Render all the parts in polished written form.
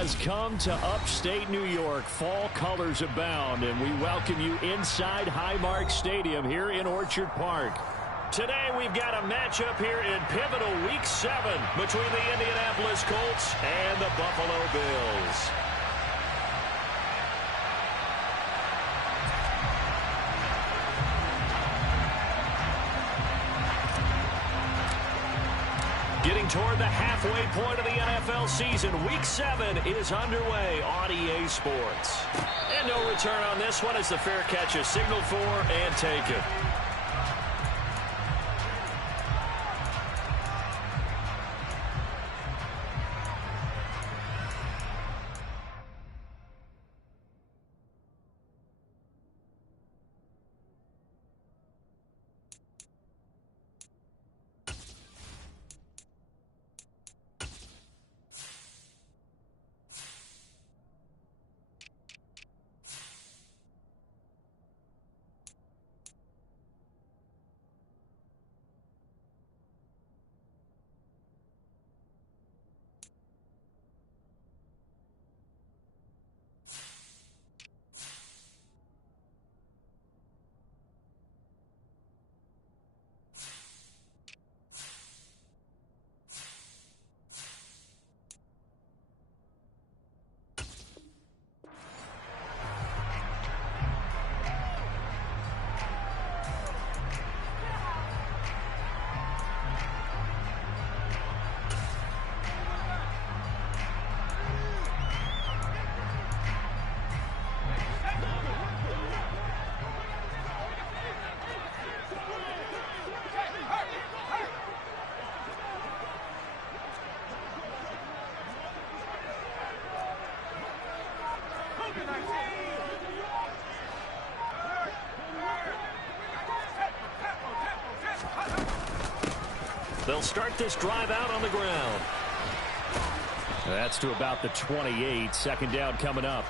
has come to upstate New York. Fall colors abound, and we welcome you inside Highmark Stadium here in Orchard Park. Today we've got a matchup here in pivotal Week 7 between the Indianapolis Colts and the Buffalo Bills. Getting toward the halfway point of the NFL season, Week 7 is underway on EA Sports. And no return on this one as the fair catch is signaled for and taken. They'll start this drive out on the ground. That's to about the 28. Second down coming up.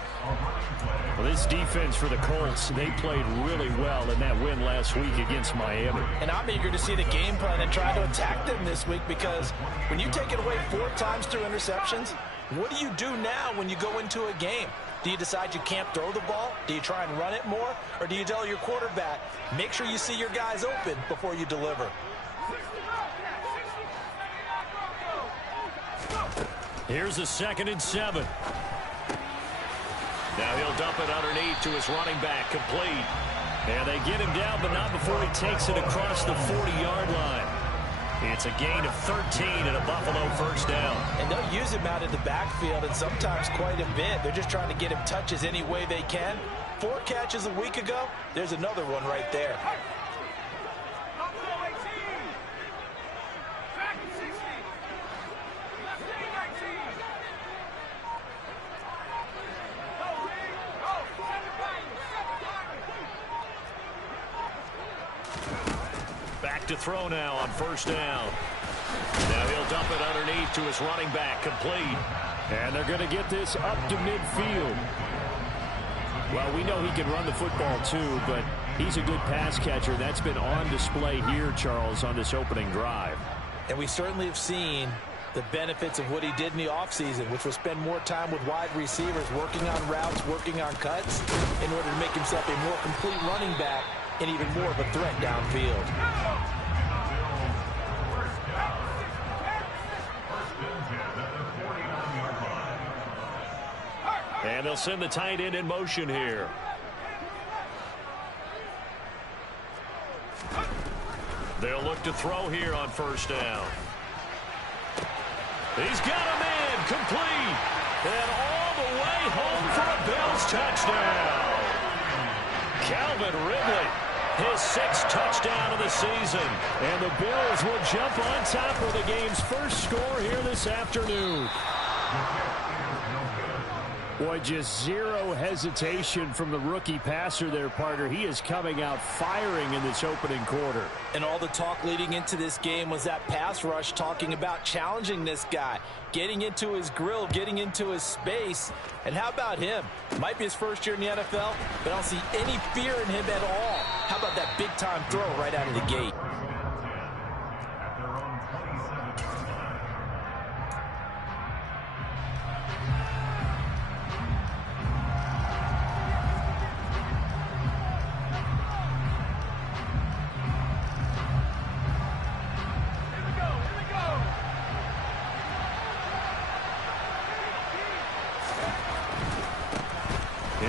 Well, this defense for the Colts, they played really well in that win last week against Miami. And I'm eager to see the game plan and try to attack them this week, because when you take it away 4 times through interceptions, what do you do now when you go into a game? Do you decide you can't throw the ball? Do you try and run it more? Or do you tell your quarterback, make sure you see your guys open before you deliver? Here's a 2nd and 7. Now he'll dump it underneath to his running back, complete. And they get him down, but not before he takes it across the 40-yard line. It's a gain of 13 and a Buffalo first down. And they'll use him out in the backfield, and sometimes quite a bit. They're just trying to get him touches any way they can. 4 catches a week ago, there's another one right there. To throw now on first down. Now he'll dump it underneath to his running back, complete. And they're going to get this up to midfield. Well, we know he can run the football too, but he's a good pass catcher. That's been on display here, Charles, on this opening drive. And we certainly have seen the benefits of what he did in the offseason, which was spend more time with wide receivers, working on routes, working on cuts, in order to make himself a more complete running back and even more of a threat downfield. And they'll send the tight end in motion here. They'll look to throw here on first down. He's got a man, complete. And all the way home for a Bills touchdown. Calvin Ridley, his 6th touchdown of the season. And the Bills will jump on top of the game's first score here this afternoon. Boy, just zero hesitation from the rookie passer there, partner. He is coming out firing in this opening quarter. And all the talk leading into this game was that pass rush, talking about challenging this guy, getting into his grill, getting into his space. And how about him? Might be his first year in the NFL, but I don't see any fear in him at all. How about that big-time throw right out of the gate?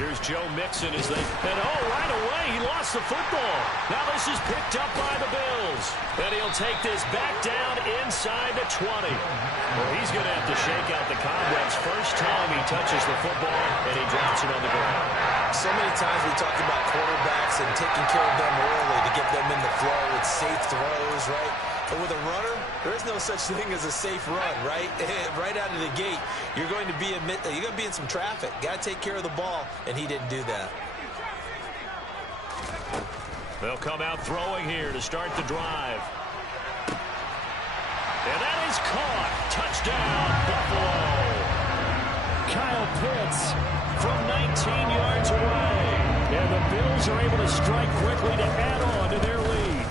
Here's Joe Mixon as right away, he lost the football. Now this is picked up by the Bills. And he'll take this back down inside the 20. Well, he's going to have to shake out the cobwebs first time he touches the football, and he drops it on the ground. So many times we talk about quarterbacks and taking care of them early to get them in the flow with safe throws, right? But with a runner, there is no such thing as a safe run, right? Right out of the gate, you're going to be in some traffic. Got to take care of the ball, and he didn't do that. They'll come out throwing here to start the drive. And that is caught. Touchdown, Buffalo. Kyle Pitts from 19 yards away. And the Bills are able to strike quickly to add on to their lead.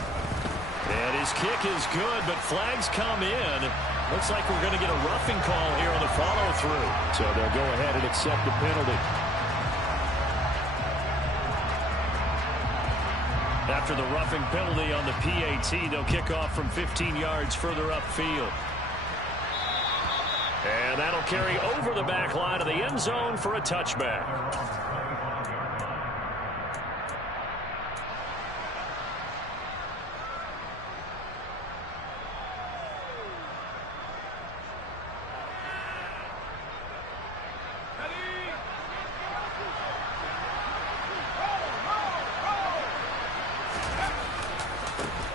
And his kick is good, but flags come in. Looks like we're going to get a roughing call here on the follow-through. So they'll go ahead and accept the penalty. After the roughing penalty on the PAT, they'll kick off from 15 yards further upfield. And that'll carry over the back line of the end zone for a touchback.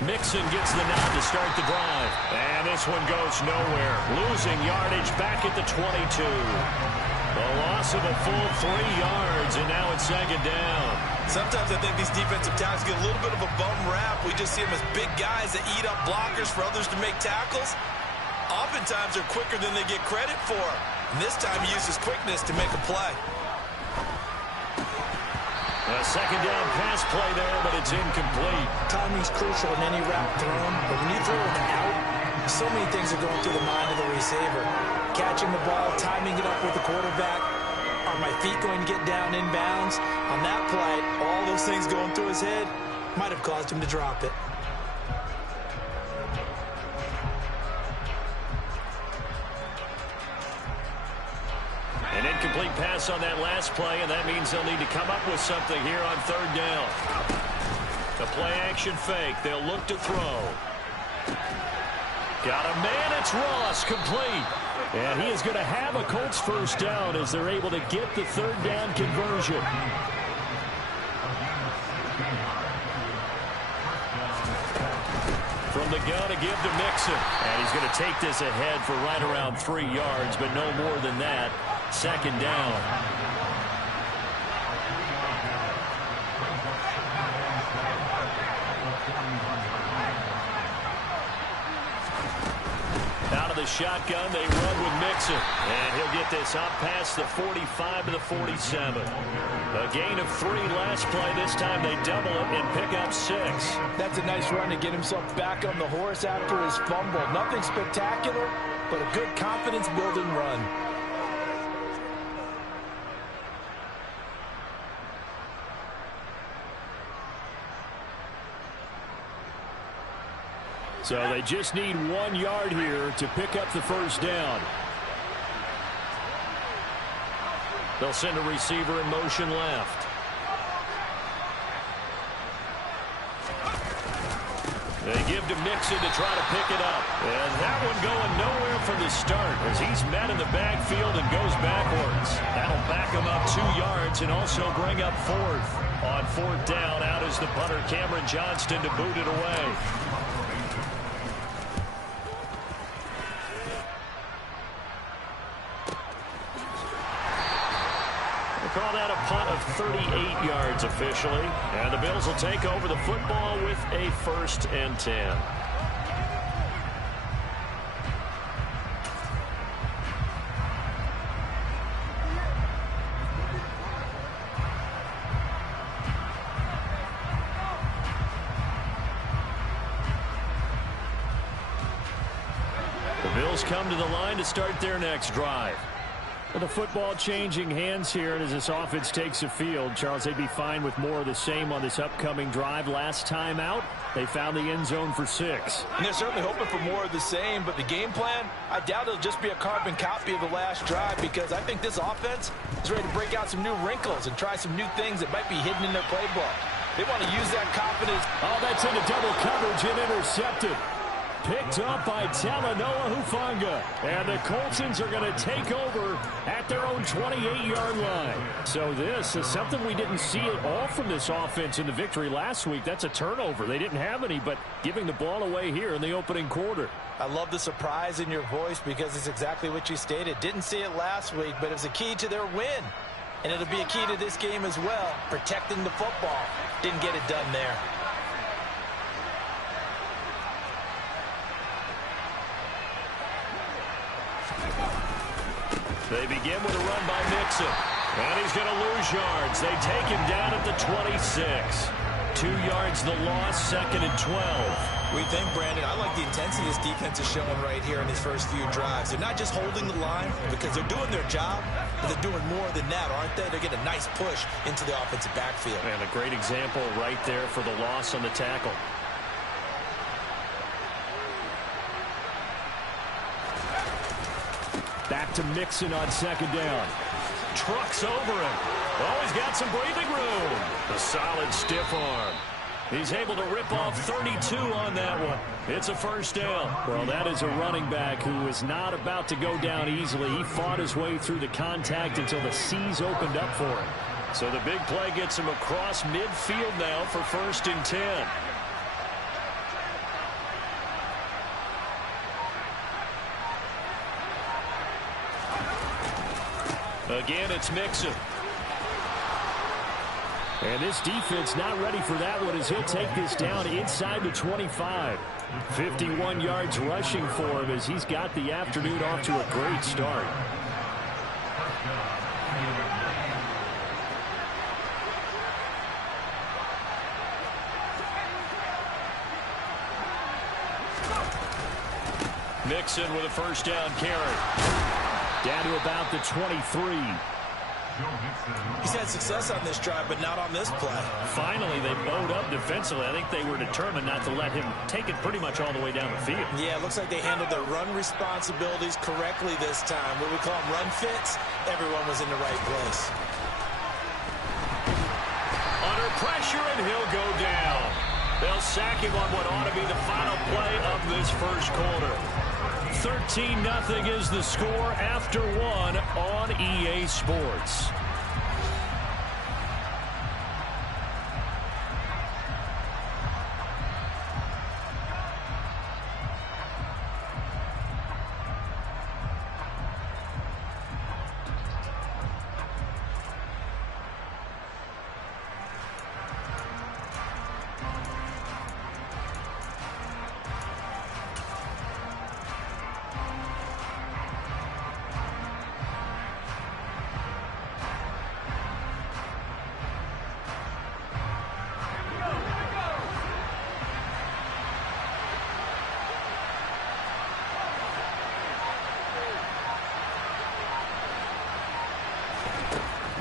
Mixon gets the nod to start the drive. And this one goes nowhere. Losing yardage back at the 22. A loss of a full 3 yards, and now it's second down. Sometimes I think these defensive tackles get a little bit of a bum rap. We just see them as big guys that eat up blockers for others to make tackles. Oftentimes they're quicker than they get credit for. And this time he uses quickness to make a play. A second down pass play there, but it's incomplete. Timing's crucial in any route thrown, but when you throw an out, so many things are going through the mind of the receiver. Catching the ball, timing it up with the quarterback. Are my feet going to get down inbounds? On that play, all those things going through his head might have caused him to drop it. An incomplete pass on that last play, and that means they'll need to come up with something here on third down. The play-action fake. They'll look to throw. Got a man. It's Ross, complete. And he is going to have a Colts first down as they're able to get the third down conversion. From the gun to give to Mixon. And he's going to take this ahead for right around 3 yards, but no more than that. Second down. Out of the shotgun, they run with Mixon. And he'll get this up past the 45 to the 47. A gain of 3 last play. This time they double it and pick up 6. That's a nice run to get himself back on the horse after his fumble. Nothing spectacular, but a good confidence-building run. So they just need 1 yard here to pick up the first down. They'll send a receiver in motion left. They give to Mixon to try to pick it up. And that one going nowhere from the start as he's met in the backfield and goes backwards. That'll back him up 2 yards and also bring up 4th. On 4th down, out is the punter Cameron Johnston to boot it away. Call that a punt of 38 yards officially. And the Bills will take over the football with a 1st and 10. The Bills come to the line to start their next drive. Well, the football changing hands here, and as this offense takes the field, Charles, they'd be fine with more of the same on this upcoming drive. Last time out, they found the end zone for 6. And they're certainly hoping for more of the same, but the game plan, I doubt it'll just be a carbon copy of the last drive, because I think this offense is ready to break out some new wrinkles and try some new things that might be hidden in their playbook. They want to use that confidence. Oh, that's into double coverage and intercepted. Picked up by Talanoa Hufanga. And the Coltsons are going to take over at their own 28-yard line. So this is something we didn't see at all from this offense in the victory last week. That's a turnover. They didn't have any, but giving the ball away here in the opening quarter. I love the surprise in your voice because it's exactly what you stated. Didn't see it last week, but it was a key to their win. And it'll be a key to this game as well, protecting the football. Didn't get it done there. They begin with a run by Mixon. And he's going to lose yards. They take him down at the 26. 2 yards the loss, 2nd and 12. We think, Brandon, I like the intensity this defense is showing right here in these first few drives. They're not just holding the line because they're doing their job, but they're doing more than that, aren't they? They're getting a nice push into the offensive backfield. And a great example right there for the loss on the tackle. Back to Mixon on 2nd down. Trucks over him. Oh, he's got some breathing room. A solid stiff arm. He's able to rip off 32 on that one. It's a 1st down. Well, that is a running back who is not about to go down easily. He fought his way through the contact until the C's opened up for him. So the big play gets him across midfield now for 1st and 10. Again, it's Mixon. And this defense not ready for that one as he'll take this down inside the 25. 51 yards rushing for him as he's got the afternoon off to a great start. Mixon with a 1st down carry. Down to about the 23. He's had success on this drive, but not on this play. Finally, they bowed up defensively. I think they were determined not to let him take it pretty much all the way down the field. Yeah, it looks like they handled their run responsibilities correctly this time. What we call them run fits, everyone was in the right place. Under pressure, and he'll go down. They'll sack him on what ought to be the final play of this 1st quarter. 13-0 is the score after 1 on EA Sports.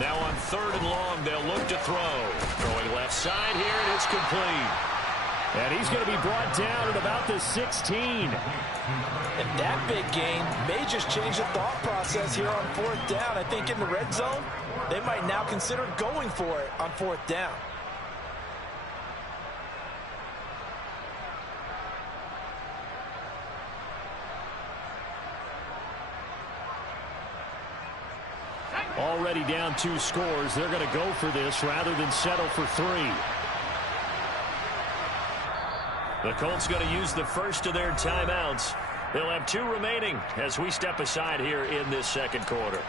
Now on 3rd and long, they'll look to throw. Throwing left side here, and it's complete. And he's going to be brought down at about the 16. And that big gain may just change the thought process here on 4th down. I think in the red zone, they might now consider going for it on 4th down. Already down 2 scores. They're going to go for this rather than settle for 3. The Colts going to use the first of their timeouts. They'll have 2 remaining as we step aside here in this 2nd quarter.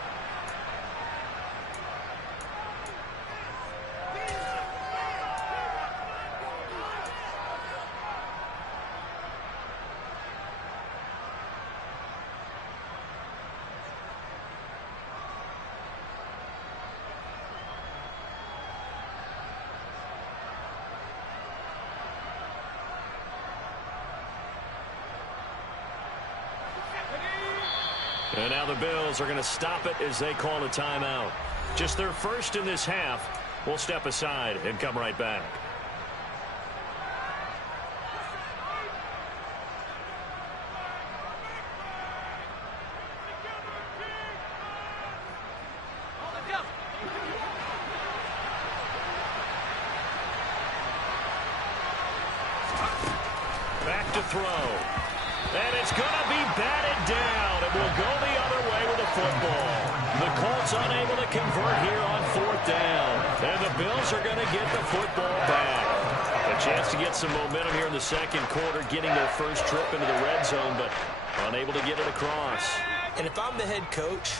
And now the Bills are going to stop it as they call a timeout. Just their first in this half. We'll step aside and come right back. Back to throw. And it's going to be batted down. It will go the other way with the football. The Colts unable to convert here on 4th down. And the Bills are going to get the football back. A chance to get some momentum here in the second quarter, getting their first trip into the red zone, but unable to get it across. And if I'm the head coach,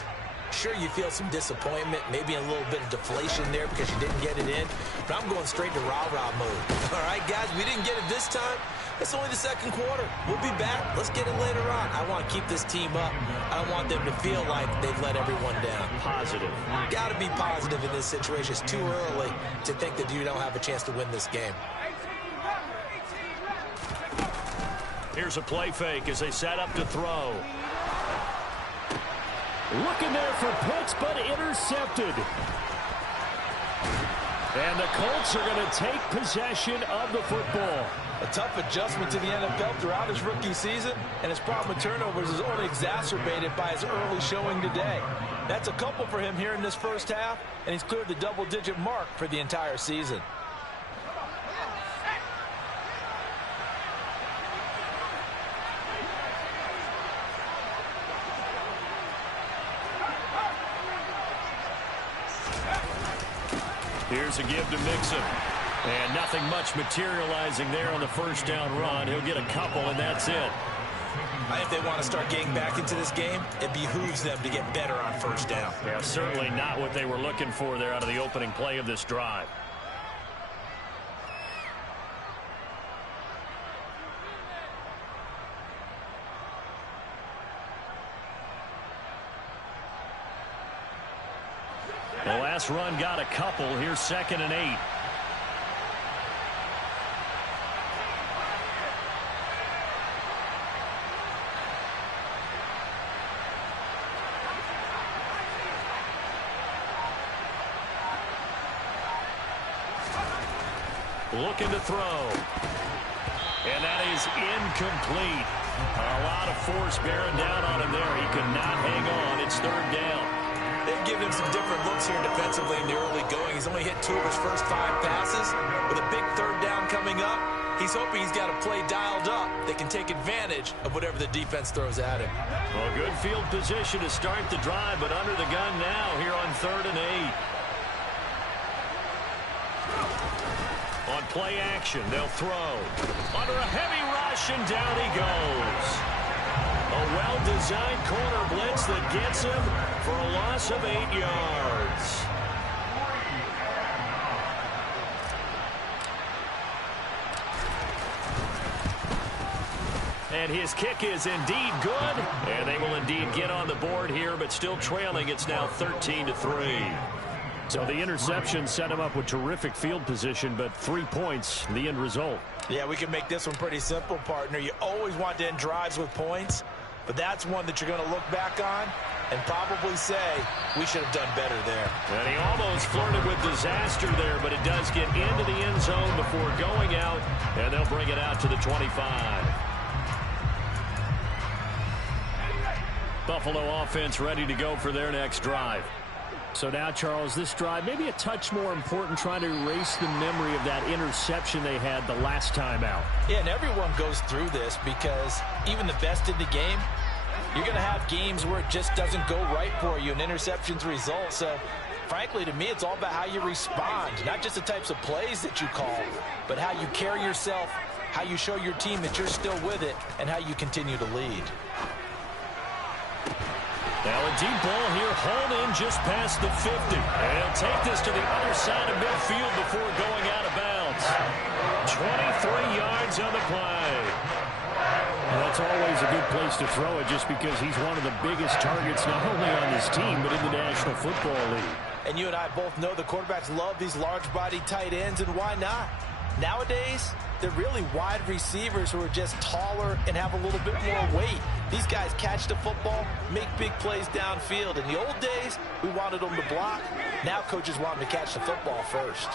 sure, you feel some disappointment, maybe a little bit of deflation there because you didn't get it in. But I'm going straight to rah-rah mode. All right, guys, we didn't get it this time. It's only the second quarter. We'll be back. Let's get it later on. I want to keep this team up. I don't want them to feel like they've let everyone down. Positive. Got to be positive in this situation. It's too early to think that you don't have a chance to win this game. Here's a play fake as they set up to throw. Looking there for Pitts, but intercepted. And the Colts are going to take possession of the football. A tough adjustment to the NFL throughout his rookie season, and his problem with turnovers is only exacerbated by his early showing today. That's a couple for him here in this first half, and he's cleared the double-digit mark for the entire season. Here's a give to Mixon. And nothing much materializing there on the first down run. He'll get a couple, and that's it. I think they want to start getting back into this game. It behooves them to get better on first down. Yeah, certainly not what they were looking for there out of the opening play of this drive. The last run got a couple. Here's 2nd and 8. Looking to throw. And that is incomplete. A lot of force bearing down on him there. He could not hang on. It's 3rd down. They've given him some different looks here defensively in the early going. He's only hit 2 of his first 5 passes. With a big 3rd down coming up, he's hoping he's got a play dialed up that can take advantage of whatever the defense throws at him. Well, good field position to start the drive, but under the gun now here on 3rd and 8. On play action, they'll throw. Under a heavy rush, and down he goes. A well-designed corner blitz that gets him for a loss of 8 yards. And his kick is indeed good. And they will indeed get on the board here, but still trailing. It's now 13-3. So the interception set him up with terrific field position, but 3 points, the end result. Yeah, we can make this one pretty simple, partner. You always want to end drives with points, but that's one that you're going to look back on and probably say, we should have done better there. And he almost flirted with disaster there, but it does get into the end zone before going out, and they'll bring it out to the 25. Buffalo offense ready to go for their next drive. So now, Charles, this drive maybe a touch more important, trying to erase the memory of that interception they had the last time out. Yeah, and everyone goes through this because even the best in the game, you're going to have games where it just doesn't go right for you and interceptions result. So, frankly, to me, it's all about how you respond, not just the types of plays that you call, but how you carry yourself, how you show your team that you're still with it, and how you continue to lead. Now a deep ball here, hauled in just past the 50. And he'll take this to the other side of midfield before going out of bounds. 23 yards on the play. Well, that's always a good place to throw it just because he's one of the biggest targets not only on this team but in the National Football League. And you and I both know the quarterbacks love these large-bodied tight ends, and why not? Nowadays, they're really wide receivers who are just taller and have a little bit more weight. These guys catch the football, make big plays downfield. In the old days, we wanted them to block. Now coaches want them to catch the football first.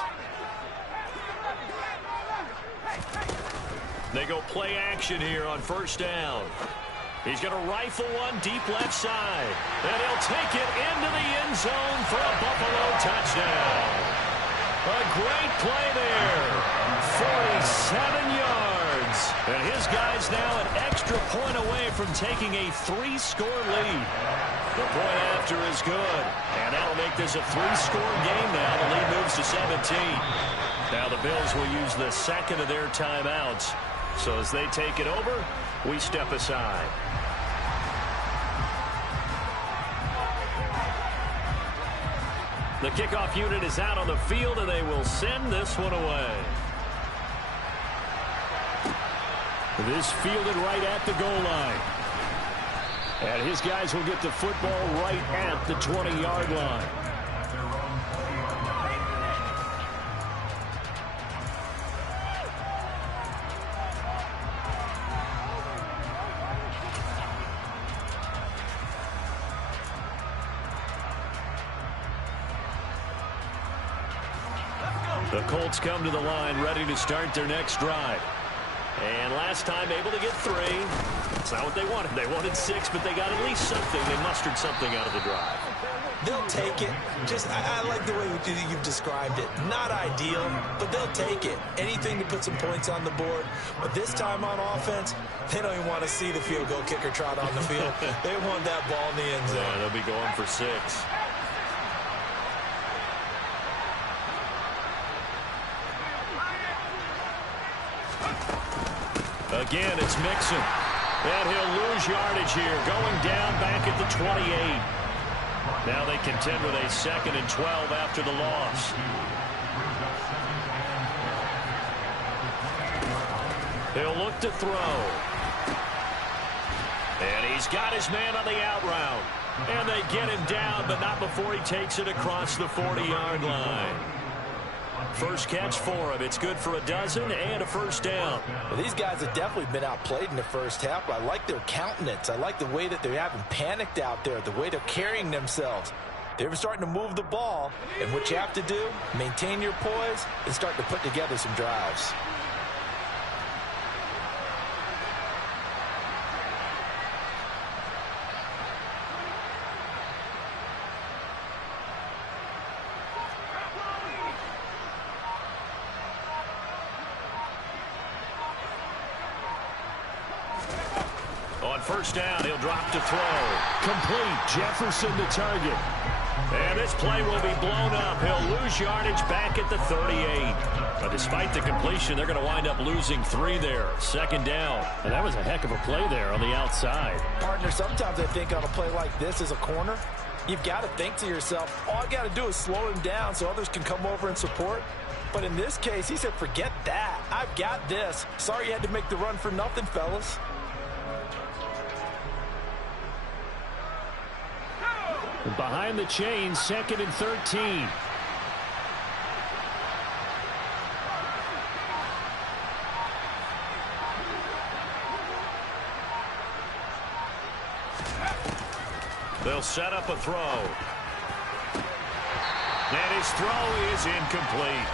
They go play action here on first down. He's going to rifle one deep left side. And he'll take it into the end zone for a Buffalo touchdown. A great play there. 47 yards. And his guy's now an extra point away from taking a 3-score lead. The point after is good. And that'll make this a 3-score game now. The lead moves to 17. Now the Bills will use the second of their timeouts. So as they take it over, we step aside. The kickoff unit is out on the field, and they will send this one away. This fielded right at the goal line. And his guys will get the football right at the 20-yard line. The Colts come to the line ready to start their next drive. And last time able to get 3. That's not what they wanted. They wanted 6, but they got at least something. They mustered something out of the drive. They'll take it. I like the way you've described it. Not ideal, but they'll take it. Anything to put some points on the board. But this time on offense, they don't even want to see the field goal kicker trot on the field. They want that ball in the end zone. Yeah, they'll be going for 6. Again, it's Mixon. And he'll lose yardage here. Going down back at the 28. Now they contend with a 2nd and 12 after the loss. He'll look to throw. And he's got his man on the out route. And they get him down, but not before he takes it across the 40-yard line. First catch for him. It's good for a dozen and a first down. Well, these guys have definitely been outplayed in the first half. I like their countenance. I like the way that they haven't panicked out there, the way they're carrying themselves. They're starting to move the ball, and what you have to do, maintain your poise and start to put together some drives. First down, he'll drop to throw. Complete. Jefferson to target. And this play will be blown up. He'll lose yardage back at the 38. But despite the completion, they're going to wind up losing 3 there. Second down. And that was a heck of a play there on the outside. Partner, sometimes I think on a play like this as a corner, you've got to think to yourself, all I got to do is slow him down so others can come over and support. But in this case, he said, forget that. I've got this. Sorry you had to make the run for nothing, fellas. Behind the chain, 2nd and 13. They'll set up a throw. And his throw is incomplete.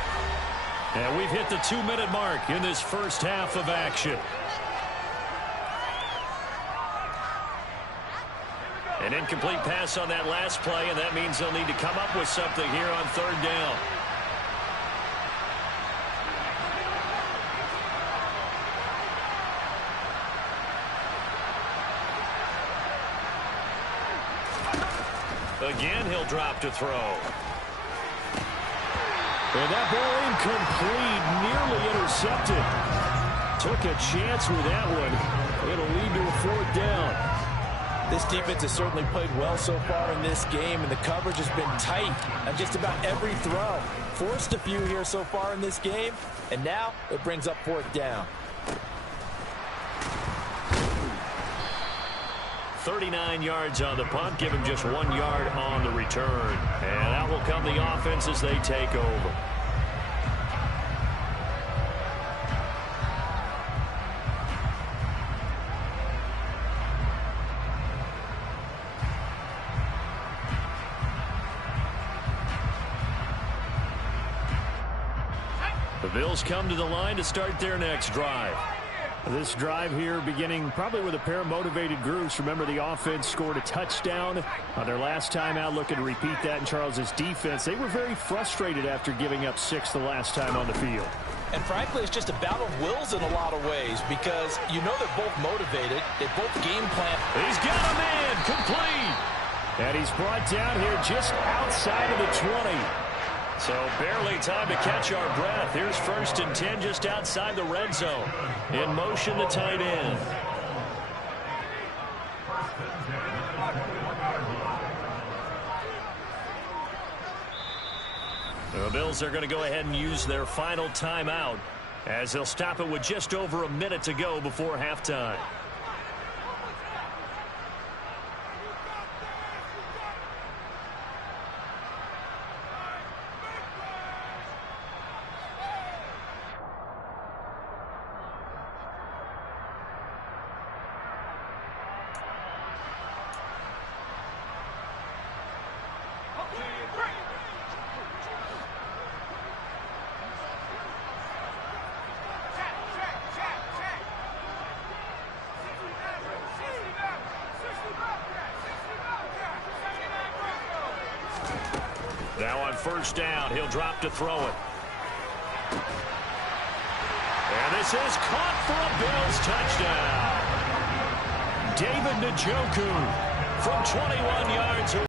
And we've hit the 2-minute mark in this first half of action. An incomplete pass on that last play, and that means they'll need to come up with something here on 3rd down. Again, he'll drop to throw. And that ball incomplete, nearly intercepted. Took a chance with that one. It'll lead to a 4th down. This defense has certainly played well so far in this game, and the coverage has been tight on just about every throw. Forced a few here so far in this game, and now it brings up 4th down. 39 yards on the punt, give him just 1 yard on the return. And out will come the offense as they take over. The Bills come to the line to start their next drive. This drive here beginning probably with a pair of motivated groups. Remember, the offense scored a touchdown on their last time out, looking to repeat that in Charles's defense. They were very frustrated after giving up 6 the last time on the field. And frankly, it's just a battle of wills in a lot of ways because you know they're both motivated. They both game plan. He's got a man complete. And he's brought down here just outside of the 20. So barely time to catch our breath. Here's 1st and 10 just outside the red zone. In motion, the tight end. The Bills are going to go ahead and use their final timeout as they'll stop it with just over a minute to go before halftime. Now on 1st down, he'll drop to throw it. And this is caught for a Bills touchdown. David Njoku from 21 yards away.